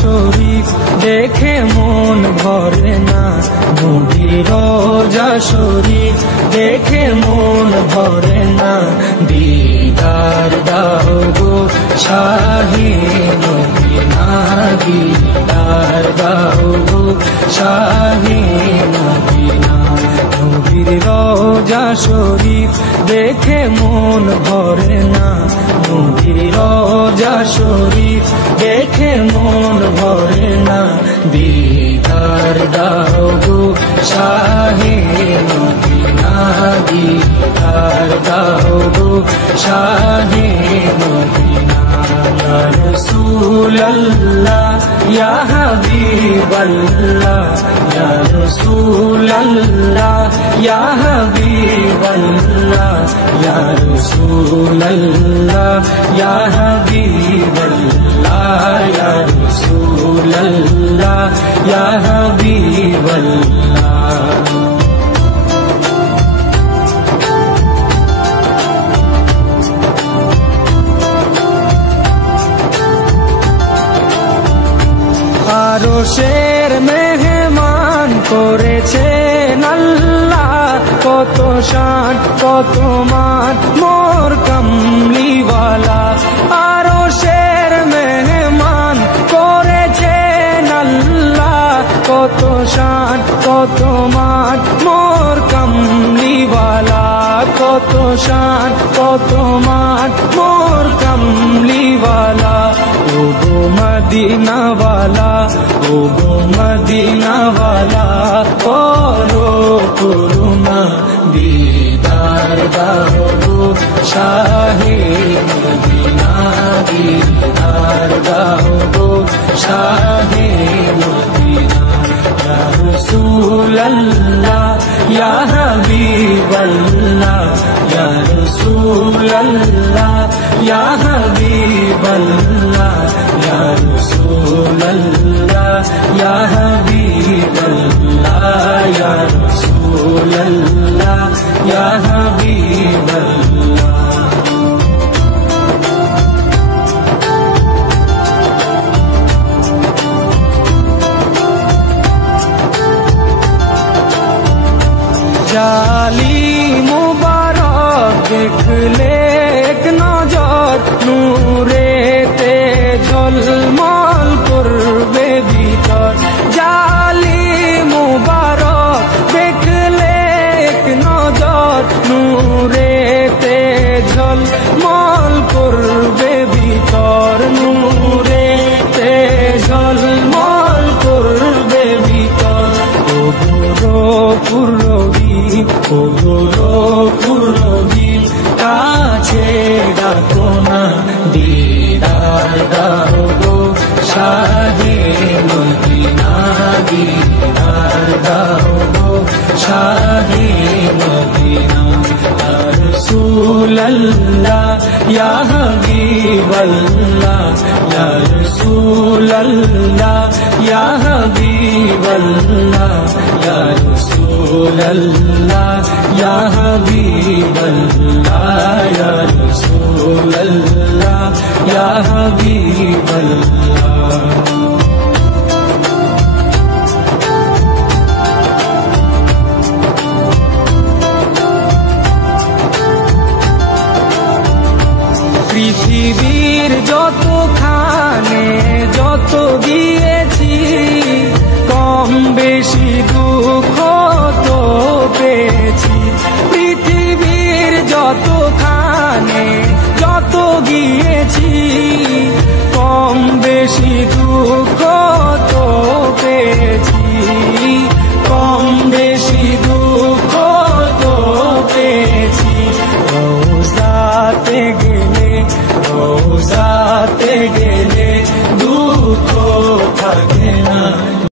শরীফ দেখে মন ভরে না, নবীর রওজা শরীফ দেখে মন ভরে না। দিদার দাও গো শাহে মদিনা, দিদার দাও গো শাহে মদিনা। নবীর রওজা শরীফ দেখে মন ভরে না, নবীর রওজা শরীফ দেখে মন ভরে না। দিদার দাও গো শাহে মদিনা, দিদার দাও গো শাহে মদিনা। ইয়া রাসূলুল্লাহ ইয়া হাবিবাল্লাহ, ইয়া রাসূলুল্লাহ ইয়া হাবিবাল্লাহ, ইয়া রাসূলুল্লাহ ইয়া হাবিবাল্লাহ, ইয়া রাসূলুল্লাহ ইয়া হাবিবাল্লাহ। আরশের মেহমান করেছেন আল্লাহ, কত শান কত মান মোর কামলিওয়ালা। আরশের মেহমান করেছেন আল্লাহ, কত শান কত মান মোর কামলিওয়ালা, কত শান কত মান মোর কামলিওয়ালা। ও গো মদিনাওয়ালা, ও গো মদিনাওয়ালা, করো করুণা, দিদার দাও গো শাহে মদিনা, দিদার দাও গো শাহে মদিনা। ইয়া রাসূলুল্লাহ ইয়া হাবিবাল্লাহ, ইয়া রাসূলুল্লাহ ইয়া হাবিবাল্লাহ, ইয়া রাসূলুল্লাহ ইয়া হাবিবাল্লাহ, ইয়া রাসূলুল্লাহ ইয়া হাবিবাল্লাহ। জালি মুবারক দেখলে এক নজর, নূরেতে ঝলমল করবে ভিতর। জালি মুবারক দেখলে এক নজর, নূরেতে ঝলমল করবে ভিতর, নূরেতে ঝলমল করবে ভিতর। ও গো পুরবি, ও গো পুরবি, কাছে ডাকো না, দিদার দাও গো শাহে মদিনা, দিদার দাও গো শাহে মদিনা। ইয়া রাসূলুল্লাহ ইয়া হাবিবাল্লাহ, ইয়া রাসূলুল্লাহ ইয়া হাবিবাল্লাহ, ইয়া রাসূলুল্লাহ ইয়া হাবিবাল্লাহ, ইয়া রাসূলুল্লাহ ইয়া হাবিবাল্লাহ। পৃথিবীর যতখানে যত গিয়েছি, কম বেশি দুঃখ তো পেয়েছি। পৃথিবীর যতখানে যত গিয়েছি, কম বেশি